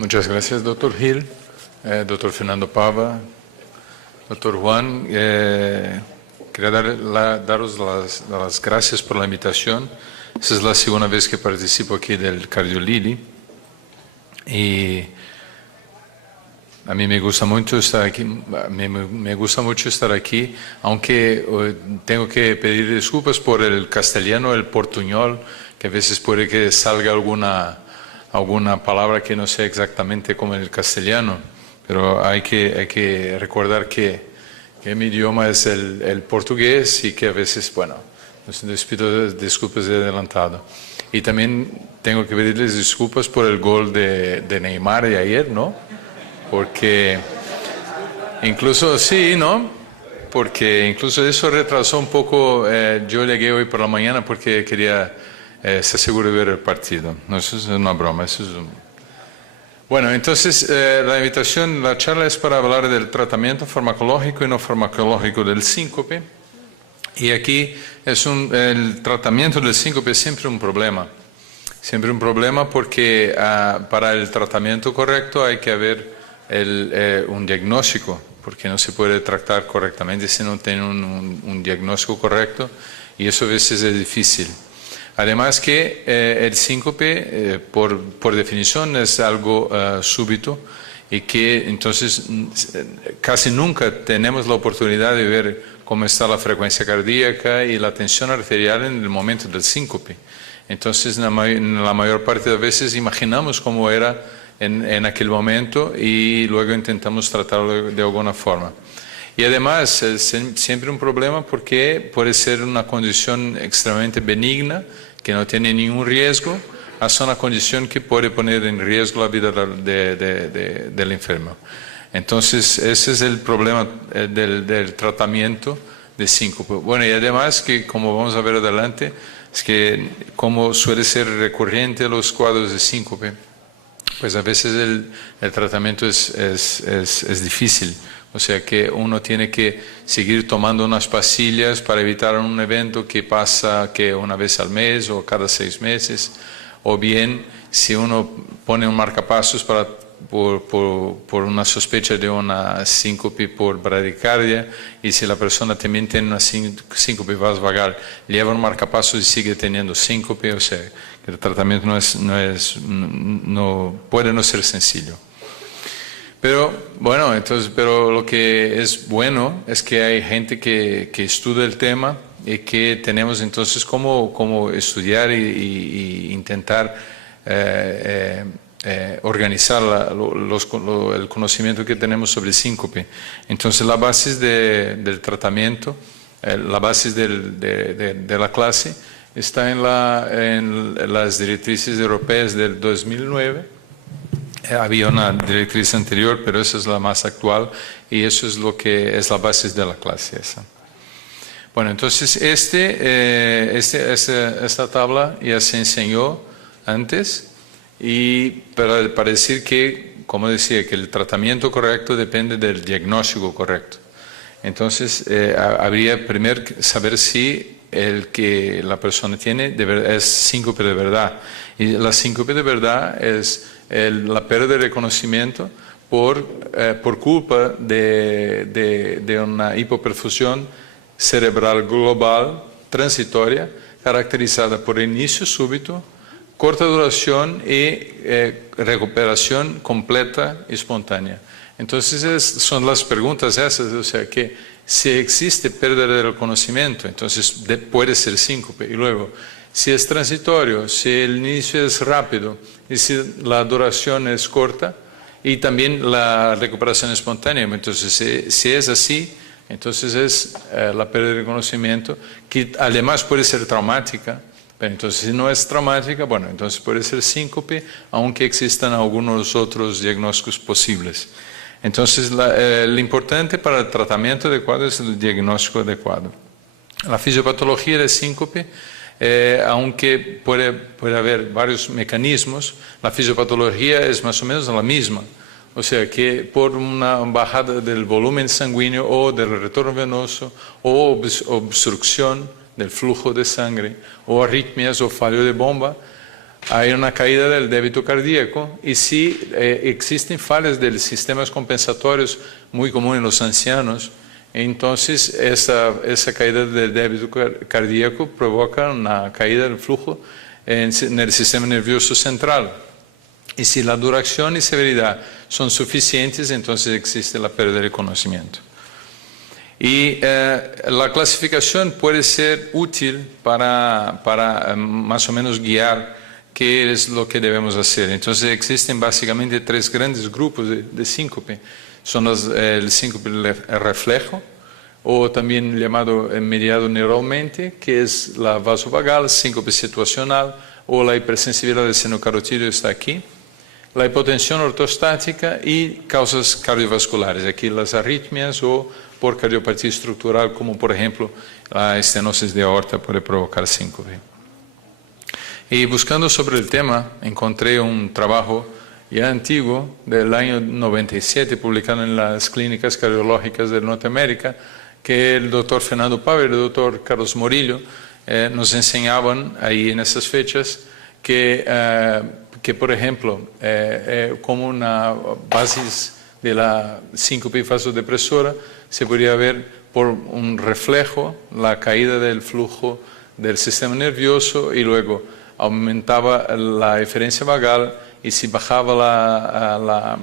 Muchas gracias, doctor Gil, doctor Fernando Pava, doctor Juan. Quería daros las gracias por la invitación. Esa es la segunda vez que participo aquí del Cardiolili y a mí me gusta mucho estar aquí. Me gusta mucho estar aquí, aunque tengo que pedir disculpas por el castellano, el portuñol, que a veces puede que salga alguna palabra que no sea exactamente como el castellano, pero hay que recordar que mi idioma es el portugués y que a veces, bueno, les pido disculpas de adelantado. Y también tengo que pedirles disculpas por el gol de Neymar de ayer, ¿no? Porque incluso, sí, ¿no? Porque incluso eso retrasó un poco. Yo llegué hoy por la mañana porque quería estar seguro de ver el partido. No, eso es una broma. Bueno, entonces la charla es para hablar del tratamiento farmacológico y no farmacológico del síncope. Y aquí el tratamiento del síncope es siempre un problema. Siempre un problema porque para el tratamiento correcto hay que haber un diagnóstico, porque no se puede tratar correctamente si no tiene un diagnóstico correcto, y eso a veces es difícil. Además que el síncope, por definición, es algo súbito y que entonces casi nunca tenemos la oportunidad de ver cómo está la frecuencia cardíaca y la tensión arterial en el momento del síncope. Entonces, en la mayor parte de las veces imaginamos cómo era en aquel momento y luego intentamos tratarlo de alguna forma. Y además es siempre un problema porque puede ser una condición extremadamente benigna que no tiene ningún riesgo, hasta una condición que puede poner en riesgo la vida del enfermo. Entonces ese es el problema del tratamiento de síncope. Bueno, y además que, como vamos a ver adelante, es que como suele ser recurrente los cuadros de síncope, pues a veces el tratamiento es difícil. O sea que uno tiene que seguir tomando unas pastillas para evitar un evento que pasa que una vez al mes o cada 6 meses. O bien, si uno pone un marcapasos por una sospecha de una síncope por bradicardia, y si la persona también tiene una síncope vasovagal, lleva un marcapasos y sigue teniendo síncope, o sea, que el tratamiento no puede no ser sencillo. Pero bueno, pero lo que es bueno es que hay gente que estudia el tema y que tenemos entonces cómo estudiar y intentar organizar el conocimiento que tenemos sobre síncope. Entonces la base del tratamiento, la base de la clase está en las directrices europeas del 2009. Había una directriz anterior, pero esa es la más actual y eso es lo que es la base de la clase esa. Bueno, entonces esta tabla ya se enseñó antes y para decir que, como decía, que el tratamiento correcto depende del diagnóstico correcto. Entonces habría primero que saber si el que la persona tiene es síncope de verdad. Y la síncope de verdad es la pérdida de reconocimiento por culpa de una hipoperfusión cerebral global transitoria caracterizada por inicio súbito, corta duración y recuperación completa y espontánea. Entonces son las preguntas esas, o sea que si existe pérdida de reconocimiento, entonces puede ser síncope. Y luego, si es transitorio, si el inicio es rápido y si la duración es corta y también la recuperación espontánea. Entonces, si es así, entonces es la pérdida de reconocimiento, que además puede ser traumática. Pero entonces, si no es traumática, bueno, entonces puede ser síncope, aunque existan algunos otros diagnósticos posibles. Entonces, lo importante para el tratamiento adecuado es el diagnóstico adecuado. La fisiopatología de síncope, aunque puede haber varios mecanismos, la fisiopatología es más o menos la misma. O sea que por una bajada del volumen sanguíneo o del retorno venoso o obstrucción del flujo de sangre o arritmias o fallo de bomba, hay una caída del débito cardíaco y si existen fallas de sistemas compensatorios muy comunes en los ancianos, entonces esa caída del débito cardíaco provoca una caída del flujo en el sistema nervioso central. Y si la duración y severidad son suficientes, entonces existe la pérdida de conocimiento. Y la clasificación puede ser útil para más o menos guiar qué es lo que debemos hacer. Entonces existen básicamente tres grandes grupos de síncope. Son el síncope reflejo, o también llamado mediado neuralmente, que es la vasovagal, síncope situacional, o la hipersensibilidad del seno carotídeo está aquí. La hipotensión ortostática y causas cardiovasculares, aquí las arritmias o por cardiopatía estructural, como por ejemplo la estenosis de aorta puede provocar síncope. Y buscando sobre el tema, encontré un trabajo ya antiguo del año 97, publicado en las clínicas cardiológicas de Norteamérica, que el doctor Fernando Pava y el doctor Carlos Morillo nos enseñaban ahí en esas fechas que por ejemplo, como una base de la síncope vasodepresora, se podría ver por un reflejo la caída del flujo del sistema nervioso y luego aumentaba la eferencia vagal y si bajaba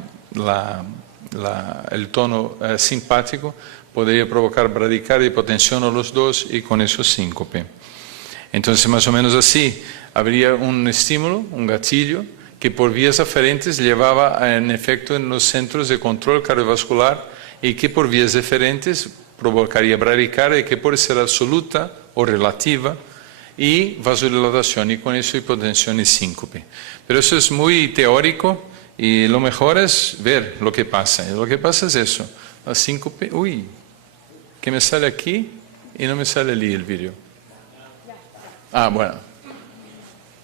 el tono simpático, podría provocar bradicardia, hipotensión o los dos y con eso síncope. Entonces, más o menos así, habría un estímulo, un gatillo, que por vías aferentes llevaba en efecto en los centros de control cardiovascular y que por vías deferentes provocaría bradicardia y que puede ser absoluta o relativa y vasodilatación y con eso hipotensión y síncope. Pero eso es muy teórico y lo mejor es ver lo que pasa. Y lo que pasa es eso, la síncope, que me sale aquí y no me sale allí el vídeo. Bueno,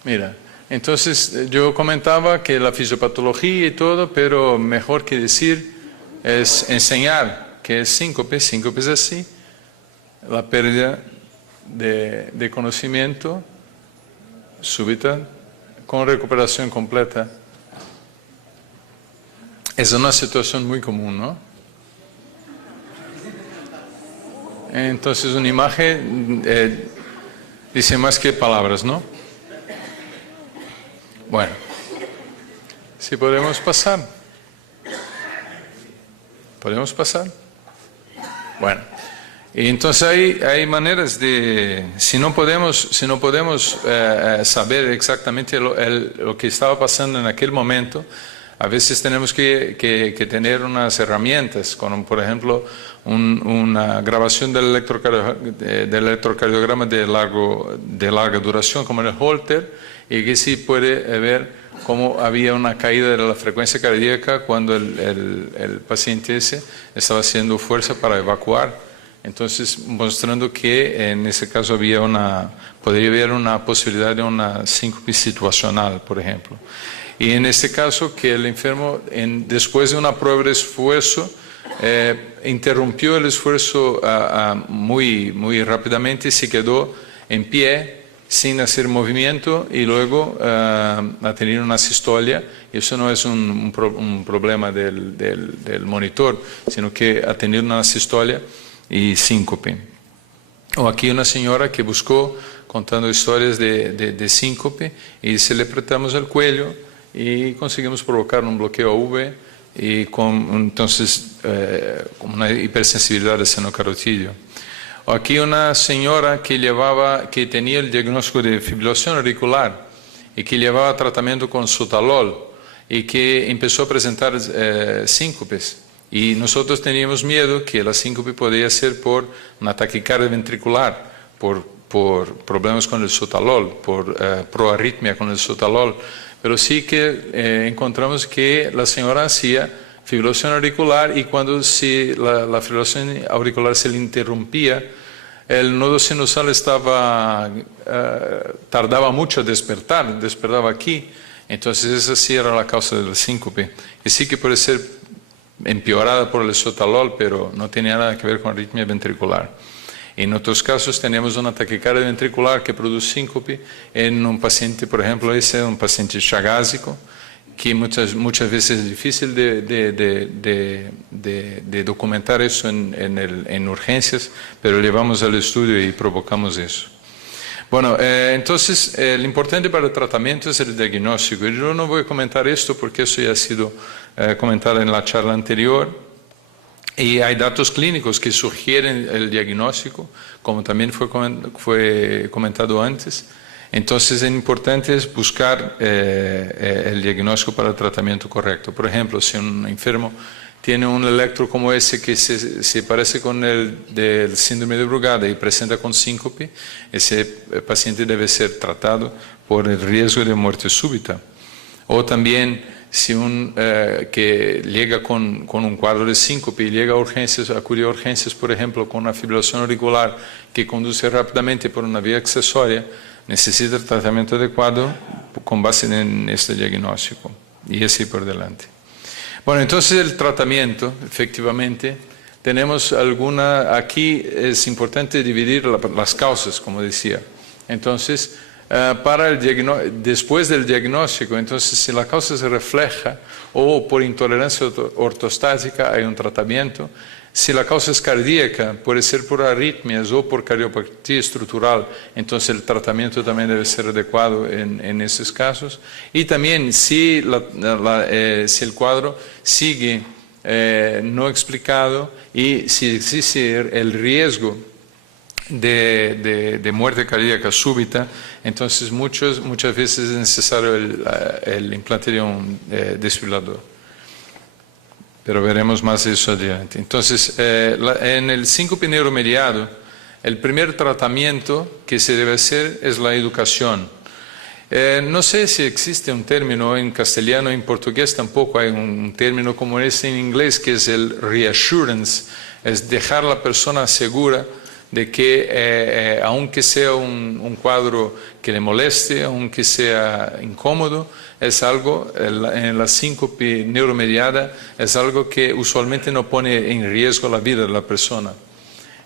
mira, entonces yo comentaba que la fisiopatología y todo, pero mejor que decir es enseñar que es síncope. Síncope es así, la pérdida de conocimiento súbita con recuperación completa. Es una situación muy común, ¿no? Entonces una imagen dice más que palabras, ¿no? Bueno, si podemos pasar. ¿Podemos pasar? Bueno, y entonces hay maneras de, si no podemos saber exactamente lo que estaba pasando en aquel momento, a veces tenemos que tener unas herramientas, como por ejemplo una grabación del electrocardiograma de larga duración, como en el Holter, y que sí puede ver cómo había una caída de la frecuencia cardíaca cuando el paciente ese estaba haciendo fuerza para evacuar. Entonces, mostrando que en ese caso podría haber una posibilidad de una síncope situacional, por ejemplo. Y en este caso, que el enfermo, después de una prueba de esfuerzo, interrumpió el esfuerzo muy rápidamente y se quedó en pie, sin hacer movimiento, y luego ha tenido una sistolia. Y eso no es un problema del monitor, sino que ha tenido una sistolia y síncope. O aquí una señora que buscó contando historias de síncope y se le apretamos el cuello y conseguimos provocar un bloqueo AV y entonces como una hipersensibilidad del seno carotídeo. O aquí una señora que tenía el diagnóstico de fibrilación auricular y que llevaba tratamiento con sotalol y que empezó a presentar síncopes. Y nosotros teníamos miedo que la síncope podía ser por una taquicardia ventricular, por problemas con el sotalol, por proarritmia con el sotalol. Pero sí que encontramos que la señora hacía fibrilación auricular y cuando la fibrilación auricular se le interrumpía, el nodo sinusal tardaba mucho a despertaba aquí. Entonces esa sí era la causa de la síncope. Y sí que puede ser empeorada por el sotalol, pero no tenía nada que ver con arritmia ventricular. En otros casos tenemos una taquicardia ventricular que produce síncope en un paciente, por ejemplo, ese es un paciente chagásico, que muchas veces es difícil de documentar eso en urgencias, pero llevamos al estudio y provocamos eso. Bueno, entonces lo importante para el tratamiento es el diagnóstico. Yo no voy a comentar esto porque eso ya ha sido comentado en la charla anterior. Y hay datos clínicos que sugieren el diagnóstico, como también fue comentado antes. Entonces, lo importante es buscar el diagnóstico para el tratamiento correcto. Por ejemplo, si un enfermo tiene un electro como ese que se parece con el del síndrome de Brugada y presenta con síncope, ese paciente debe ser tratado por el riesgo de muerte súbita. O también si que llega con un cuadro de síncope y llega a urgencias, acude a urgencias, por ejemplo, con una fibrilación auricular que conduce rápidamente por una vía accesoria, necesita el tratamiento adecuado con base en este diagnóstico y así por delante. Bueno, entonces el tratamiento, efectivamente, tenemos aquí es importante dividir las causas, como decía. Entonces, después del diagnóstico, entonces si la causa se refleja o por intolerancia ortostática hay un tratamiento. Si la causa es cardíaca, puede ser por arritmias o por cardiopatía estructural, entonces el tratamiento también debe ser adecuado en esos casos. Y también si el cuadro sigue no explicado y si existe el riesgo de muerte cardíaca súbita, entonces muchas veces es necesario el implante de un desfibrilador. Pero veremos más eso adelante. Entonces, en el síncope neuromediado, el primer tratamiento que se debe hacer es la educación. No sé si existe un término en castellano, en portugués tampoco hay un término como este en inglés, que es el reassurance, es dejar a la persona segura de que aunque sea un cuadro que le moleste, aunque sea incómodo, es algo, en la síncope neuromediada, es algo que usualmente no pone en riesgo la vida de la persona.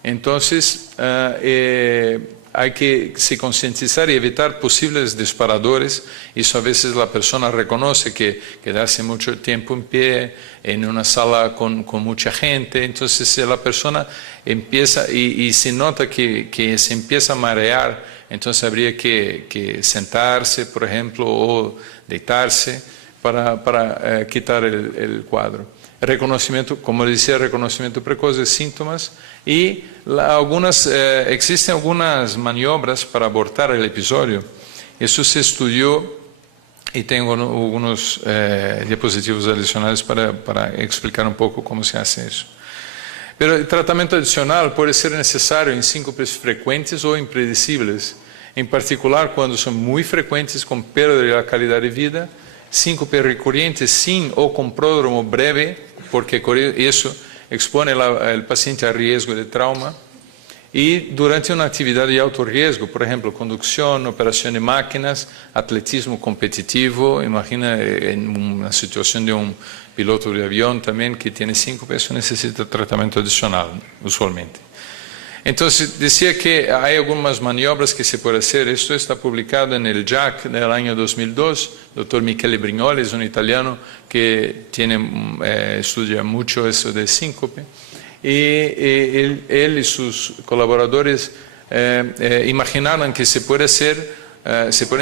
Entonces, hay que se concientizar y evitar posibles disparadores. Eso a veces la persona reconoce que quedarse mucho tiempo en pie en una sala con mucha gente. Entonces, si la persona empieza y se nota que se empieza a marear, entonces habría que sentarse, por ejemplo, o deitarse para quitar el cuadro. Reconocimiento, como decía, reconocimiento precoz de síntomas y existen algunas maniobras para abortar el episodio. Eso se estudió y tengo algunos diapositivos adicionales para explicar un poco cómo se hace eso. Pero el tratamiento adicional puede ser necesario en síncopes frecuentes o impredecibles, en particular cuando son muy frecuentes con pérdida de la calidad de vida, síncope recurrente sin o con pródromo breve, porque eso expone al paciente a riesgo de trauma, y durante una actividad de alto riesgo, por ejemplo, conducción, operación de máquinas, atletismo competitivo, imagina en una situación de un piloto de avión también que tiene síncope, eso necesita tratamiento adicional, usualmente. Entonces, decía que hay algunas maniobras que se puede hacer. Esto está publicado en el JACC del año 2002. Doctor Michele Brignoli es un italiano que estudia mucho eso de síncope. Y él y sus colaboradores imaginaron que se puede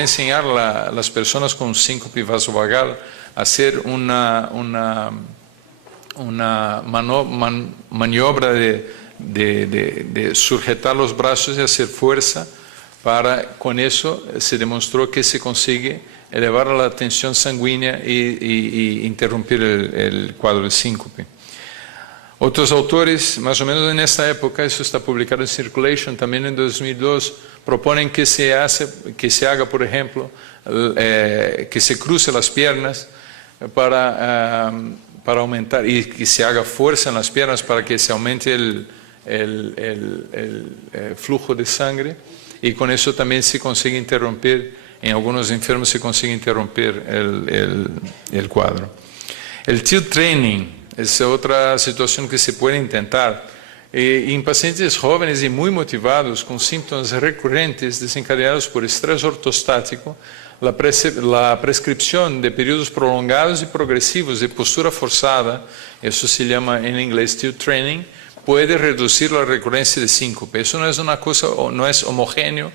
enseñar a las personas con síncope vasovagal a hacer una maniobra de sujetar los brazos y hacer fuerza con eso se demostró que se consigue elevar la tensión sanguínea y interrumpir el cuadro de síncope. Otros autores, más o menos en esta época, eso está publicado en Circulation, también en 2002, proponen que se haga, por ejemplo, que se cruce las piernas para aumentar y que se haga fuerza en las piernas para que se aumente el flujo de sangre y con eso también se consigue interrumpir, en algunos enfermos se consigue interrumpir el cuadro. El tilt training es otra situación que se puede intentar. En pacientes jóvenes y muy motivados con síntomas recurrentes desencadenados por estrés ortostático, la prescripción de periodos prolongados y progresivos de postura forzada, eso se llama en inglés tilt training, puede reducir la recurrencia de síncope. Eso no es una cosa, no es homogéneo,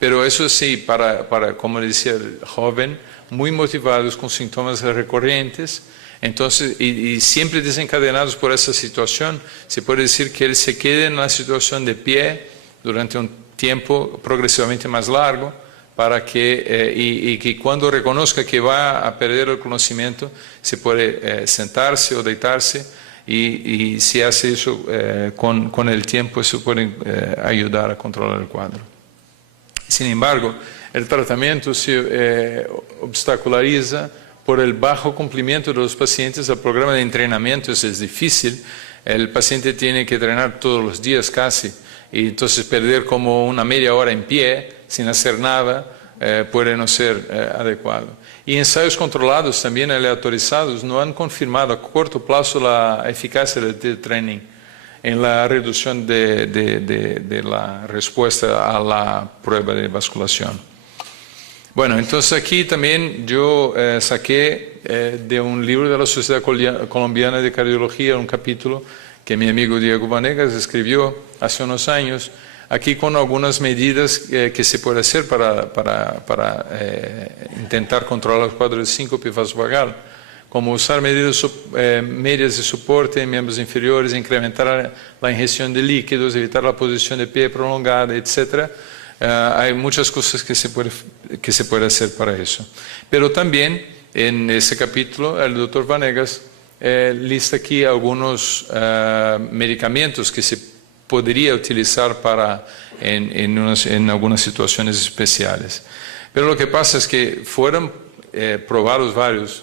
pero eso sí, para como decía el joven, muy motivados con síntomas recurrentes, entonces, y siempre desencadenados por esa situación, se puede decir que él se quede en la situación de pie durante un tiempo progresivamente más largo, para que, y que cuando reconozca que va a perder el conocimiento, se puede sentarse o deitarse, y si hace eso con el tiempo, eso puede ayudar a controlar el cuadro. Sin embargo, el tratamiento se obstaculariza por el bajo cumplimiento de los pacientes al programa de entrenamiento. Eso es difícil. El paciente tiene que entrenar todos los días casi, y entonces perder como una media hora en pie sin hacer nada puede no ser adecuado. Y ensayos controlados, también aleatorizados, no han confirmado a corto plazo la eficacia del training en la reducción de la respuesta a la prueba de basculación. Bueno, entonces aquí también yo saqué de un libro de la Sociedad Colombiana de Cardiología un capítulo que mi amigo Diego Vanegas escribió hace unos años, aquí con algunas medidas que se puede hacer para intentar controlar el cuadro de síncope vasovagal, como usar medidas de soporte en miembros inferiores, incrementar la ingestión de líquidos, evitar la posición de pie prolongada, etc. Hay muchas cosas que se puede hacer para eso. Pero también en ese capítulo el doctor Vanegas lista aquí algunos medicamentos que se podría utilizar en algunas situaciones especiales. Pero lo que pasa es que fueron probados varios,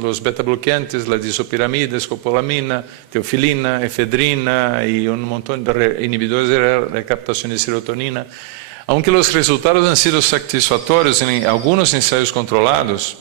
los beta-bloqueantes, la disopiramida, escopolamina, teofilina, efedrina y un montón de inhibidores de recaptación de serotonina. Aunque los resultados han sido satisfactorios en algunos ensayos controlados,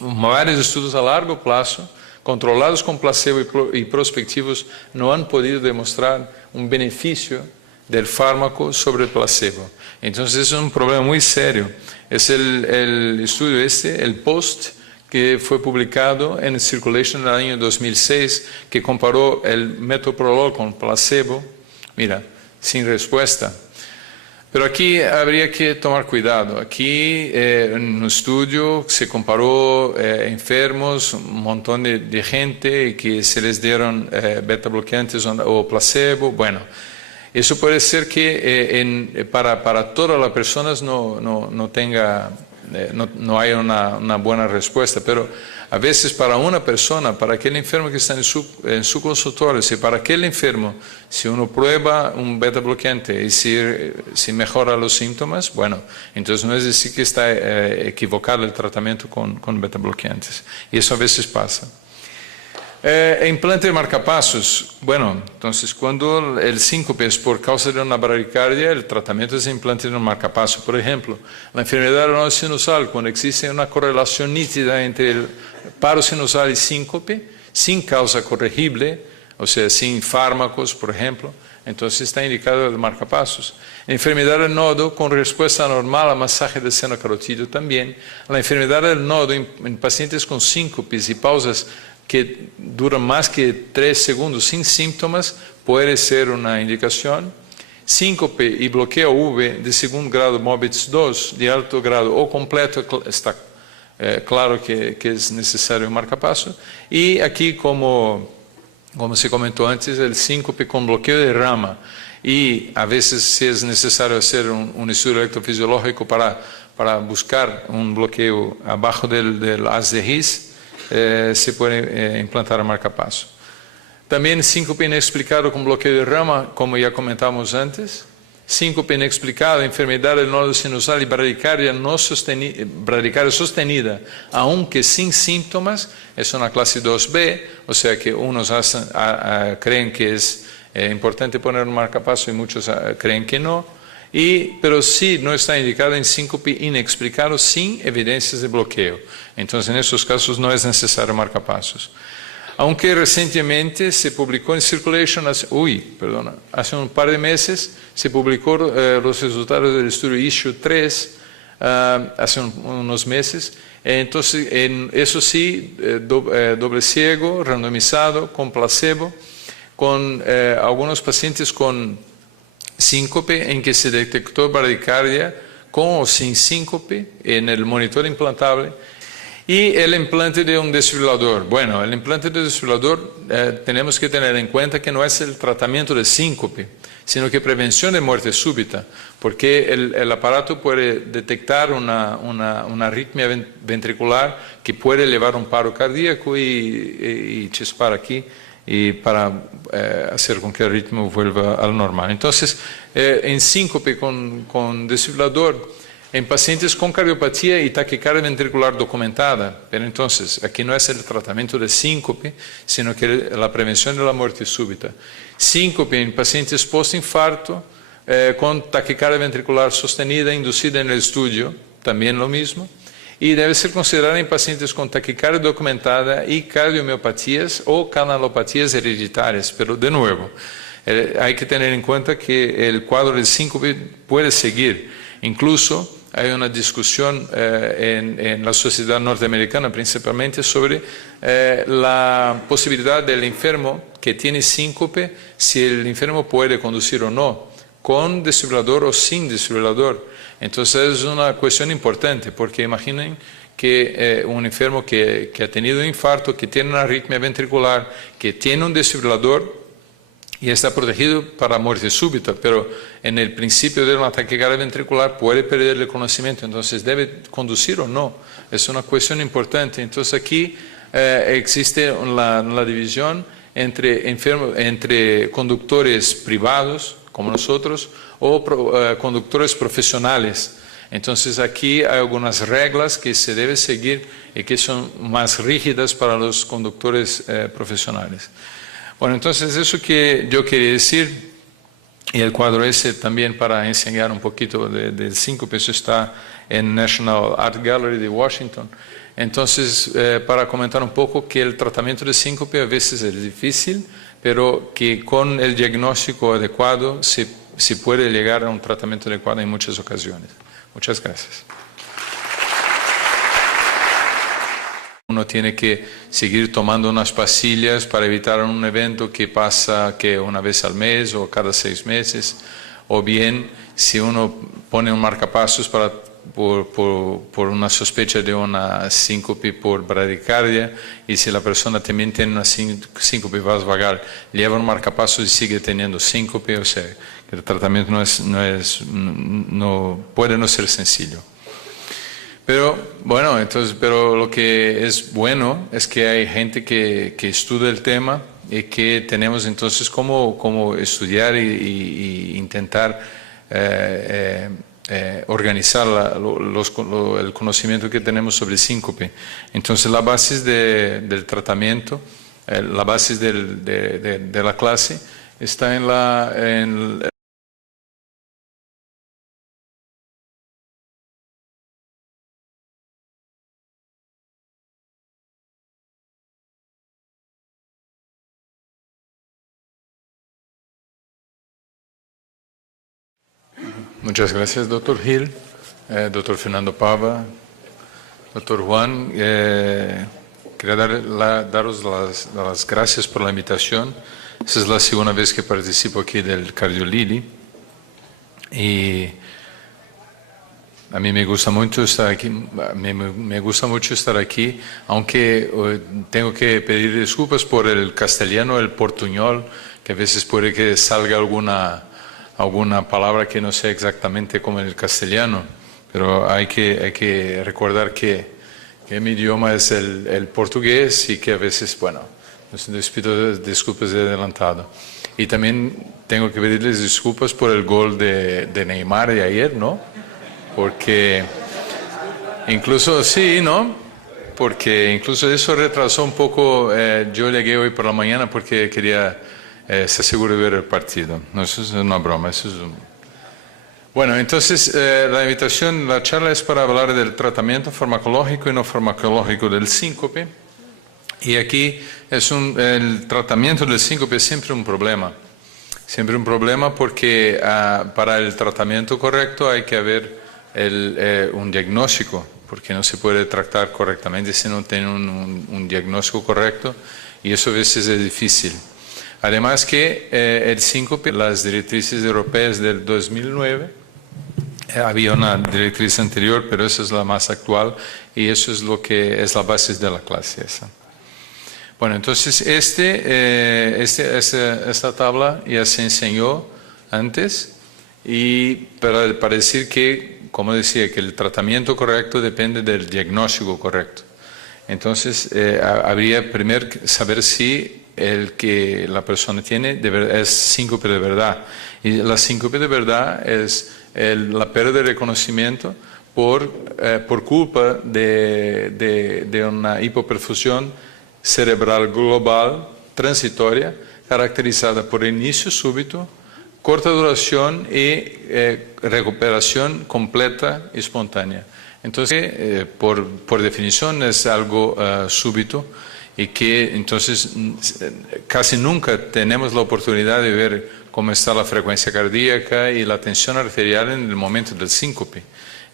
varios estudios a largo plazo, controlados con placebo y prospectivos, no han podido demostrar un beneficio del fármaco sobre el placebo. Entonces es un problema muy serio. Es el estudio el POST, que fue publicado en Circulation en el año 2006, que comparó el metoprolol con placebo. Mira, sin respuesta. Pero aquí habría que tomar cuidado. Aquí en un estudio se comparó enfermos, un montón de gente que se les dieron beta bloqueantes o placebo. Bueno, eso puede ser que para todas las personas no haya una buena respuesta, pero a veces para una persona, para aquel enfermo que está en su consultorio, si para aquel enfermo, si uno prueba un beta bloqueante y si mejora los síntomas, bueno, entonces no es decir que está equivocado el tratamiento con beta bloqueantes. Y eso a veces pasa. Implante de marcapasos. Bueno, entonces cuando el síncope es por causa de una bradicardia, el tratamiento es implante de un marcapaso. Por ejemplo, la enfermedad renal sinusal, cuando existe una correlación nítida entre el paro sinusal y síncope, sin causa corregible, o sea, sin fármacos, por ejemplo, entonces está indicado el marcapasos. La enfermedad del nodo con respuesta anormal a masaje del seno carotídeo también. La enfermedad del nodo en pacientes con síncopes y pausas que duran más que 3 segundos sin síntomas puede ser una indicación. Síncope y bloqueo V de segundo grado MOBITS 2 de alto grado o completo, está claro que es necesario un marcapaso. Y aquí, como se comentó antes, el síncope con bloqueo de rama. Y a veces si es necesario hacer un estudio electrofisiológico para buscar un bloqueo abajo del haz de His, se puede implantar el marcapaso. También síncope inexplicado con bloqueo de rama, como ya comentamos antes. Síncope inexplicado, enfermedad del nodo sinusal y bradicardia sostenida, aunque sin síntomas, es una clase 2B, o sea que unos creen que es importante poner un marcapaso y muchos creen que no. Pero sí no está indicado en síncope inexplicado sin evidencias de bloqueo. Entonces en esos casos no es necesario marcapasos. Aunque recientemente se publicó en Circulation, hace un par de meses, se publicó los resultados del estudio Issue 3, hace unos meses. Entonces, eso sí, doble ciego, randomizado, con placebo, con algunos pacientes con síncope, en que se detectó bradicardia con o sin síncope en el monitor implantable. Y el implante de un desfibrilador. Bueno, el implante de desfibrilador tenemos que tener en cuenta que no es el tratamiento de síncope, sino que prevención de muerte súbita, porque el aparato puede detectar una arritmia ventricular que puede llevar a un paro cardíaco y chispar aquí y para hacer con que el ritmo vuelva al normal. Entonces, en síncope con desfibrilador, en pacientes con cardiopatía y taquicardia ventricular documentada, pero entonces aquí no es el tratamiento de síncope, sino que la prevención de la muerte súbita. Síncope en pacientes postinfarto con taquicardia ventricular sostenida inducida en el estudio, también lo mismo, y debe ser considerada en pacientes con taquicardia documentada y cardiomiopatías o canalopatías hereditarias, pero de nuevo, hay que tener en cuenta que el cuadro del síncope puede seguir. Incluso hay una discusión en la sociedad norteamericana principalmente sobre la posibilidad del enfermo que tiene síncope, si el enfermo puede conducir o no, con desfibrilador o sin desfibrilador. Entonces es una cuestión importante, porque imaginen que un enfermo que ha tenido un infarto, que tiene una arritmia ventricular, que tiene un desfibrilador, y está protegido para muerte súbita, pero en el principio de una taquicardia ventricular puede perder el conocimiento, entonces debe conducir o no. Es una cuestión importante. Entonces aquí existe la división entre conductores privados, como nosotros, o conductores profesionales. Entonces aquí hay algunas reglas que se deben seguir y que son más rígidas para los conductores profesionales. Bueno, entonces eso que yo quería decir, y el cuadro ese también para enseñar un poquito del síncope, eso está en National Art Gallery de Washington. Entonces, para comentar un poco que el tratamiento de síncope a veces es difícil, pero que con el diagnóstico adecuado se puede llegar a un tratamiento adecuado en muchas ocasiones. Muchas gracias. Uno tiene que seguir tomando unas pastillas para evitar un evento que pasa una vez al mes o cada 6 meses, o bien si uno pone un marcapasos por una sospecha de una síncope por bradicardia, y si la persona también tiene una síncope vasovagal, lleva un marcapasos y sigue teniendo síncope, o sea, que el tratamiento no puede no ser sencillo. Pero bueno, pero lo que es bueno es que hay gente que estudia el tema y que tenemos entonces cómo estudiar y intentar organizar el conocimiento que tenemos sobre síncope. Entonces la base del tratamiento, la base de la clase está en Muchas gracias, doctor Gil, doctor Fernando Pava, doctor Juan. Quería daros las gracias por la invitación. Esa es la segunda vez que participo aquí del Cardiolili. Y a mí me gusta mucho estar aquí, me gusta mucho estar aquí, aunque tengo que pedir disculpas por el castellano, el portuñol, que a veces puede que salga alguna palabra que no sea exactamente como el castellano, pero hay que recordar que mi idioma es el portugués y que a veces, bueno, les pido disculpas de adelantado. Y también tengo que pedirles disculpas por el gol de Neymar de ayer, ¿no? Porque incluso, sí, ¿no? Porque incluso eso retrasó un poco, yo llegué hoy por la mañana porque quería estar seguro de ver el partido. No, eso es una broma, eso es Bueno, entonces la charla es para hablar del tratamiento farmacológico y no farmacológico del síncope. Y aquí el tratamiento del síncope es siempre un problema. Siempre un problema porque para el tratamiento correcto hay que haber un diagnóstico, porque no se puede tratar correctamente si no tiene un diagnóstico correcto, y eso a veces es difícil. Además que el síncope, las directrices europeas del 2009, había una directriz anterior, pero esa es la más actual, y eso es lo que es la base de la clase esa. Bueno, entonces esta tabla ya se enseñó antes, y para decir que, como decía, que el tratamiento correcto depende del diagnóstico correcto. Entonces, habría primero que saber si el que la persona tiene es síncope de verdad. Y la síncope de verdad es la pérdida de reconocimiento por culpa de una hipoperfusión cerebral global transitoria, caracterizada por inicio súbito, corta duración y recuperación completa y espontánea. Entonces, por definición es algo súbito, y que entonces casi nunca tenemos la oportunidad de ver cómo está la frecuencia cardíaca y la tensión arterial en el momento del síncope.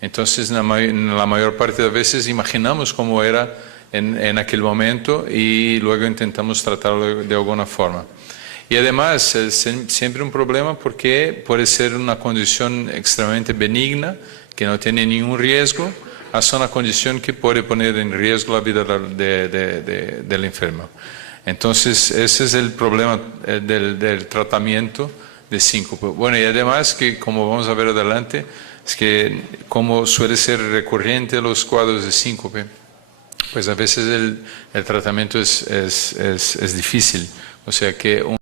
Entonces, en la mayor parte de las veces imaginamos cómo era en aquel momento y luego intentamos tratarlo de alguna forma. Y además es siempre un problema porque puede ser una condición extremadamente benigna, que no tiene ningún riesgo, hasta una condición que puede poner en riesgo la vida del enfermo. Entonces ese es el problema del tratamiento de síncope. Bueno, y además que, como vamos a ver adelante, es que como suele ser recurrente los cuadros de síncope, pues a veces el tratamiento es difícil. O sea que